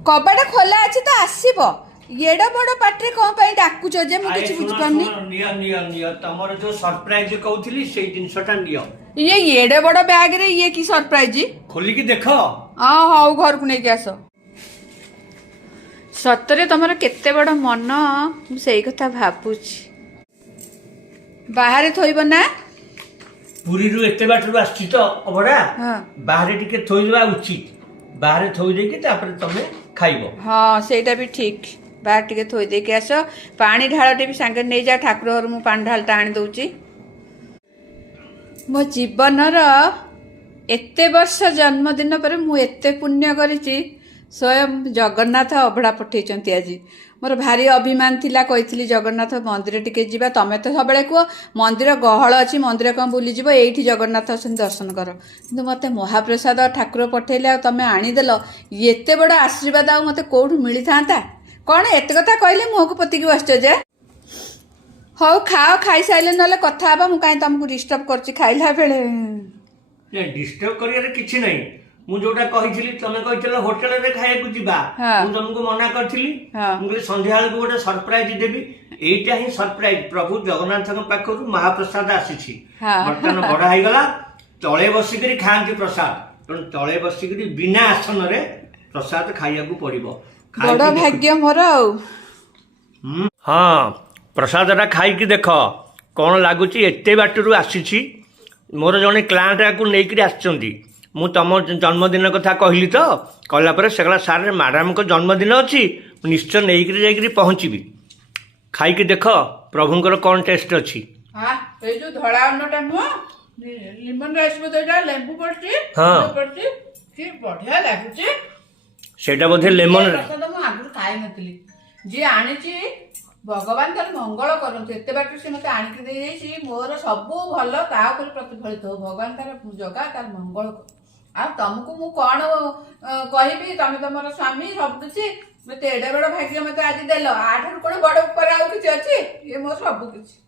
कबाड़ खोला अच्छी तो आसब एड बड़ पाटे कौन पे डाकुच जे मु किछि बुझ पानी नियो नियो नियो तमर जो सरप्राइज कहउथिली सेई जिंसटा नियो ये एड बड़ बैग रे ये की सरप्राइज खोली की देखो हां हाउ घर को नहीं आस सतरे तमर केते बड़ मन मु सेई कथा भाबुछि बाहर थोइब ना पुरी रु एते बाटरू आछि तो अबड़ा हां बाहर टिके थोइबा उचित बाहर थोइ देकी तापर तमे खाइबो हाँ सेटा भी ठीक बाहर टिके थोई दे के आस पानी ढालटे भी सांगे नहीं जा ठाकुर घर मु पानी ढालटा आनी दउची मो जीवनर एते वर्ष जन्मदिन पर मु एते पुण्य करिछि स्वयं जगन्नाथ अभड़ा पठेइचंती आज मोर भारी अभिमान थिला कहिथिली जगन्नाथ मंदिर टिके जिबा तमे तो सबले को मंदिर गहळ अछि मंदिर कम बुली जिवो एठी जगन्नाथ असन दर्शन कर किंतु मते महाप्रसाद ठाकुर पठेइले तमे आनी देलो एते बड़ आशीर्वाद आ मते कोठु मिली थांता कौन एत कथा कहले मुह को पति की बसछ जे हौ खाओ खाई साइले नले कथा आबा मु काई तुमको डिस्टर्ब करछि खाइला बेले ने डिस्टर्ब करिया रे किछि नै मु जोटा कहिथिली तमे कहितलो होटल रे खाए को जिबा मु तुमको मना करथिली मु कहली संध्या हाल को गोटे सरप्राइज देबी एटा ही सरप्राइज प्रभु जगन्नाथ के पाखरु महाप्रसाद आसीछि बर्तन बड़ा हाई गला तळे बसिकरी खांती प्रसाद पण तळे बसिकरी बिना आसन रे प्रसाद खाइया को पड़िबो बड़ भाग्य मोर हाँ प्रसादटा खाई देख कौन लगुच एत बाटू आसी मोर जड़े क्लांट को लेकर आसुँच मु तुम जन्मदिन कथा कहली तो कहला से सारे मैडम को जन्मदिन अच्छी निश्चय नहीं पहुँची खाई देख प्रभुंर कौन टेस्ट अच्छी जो धड़ा अन्नटा नुह लेमन राइस लेंबू पड़ती बढ़िया लगुच सेटा बोधे लेमन आगु खाई नथिली जी आनी भगवान तार मंगल करते एत बाट से मत आणिक दे मोर सब भल प्रतिफलित हो भगवान तार जगा तार मंगल आ तुमको मु कौन कहबी तुम तुम स्वामी सब किसी मत एडे बड़ भाग्य मत आज देल आठ कौन बड़ ऊपर आउ कि अच्छी ये मोर सब किसी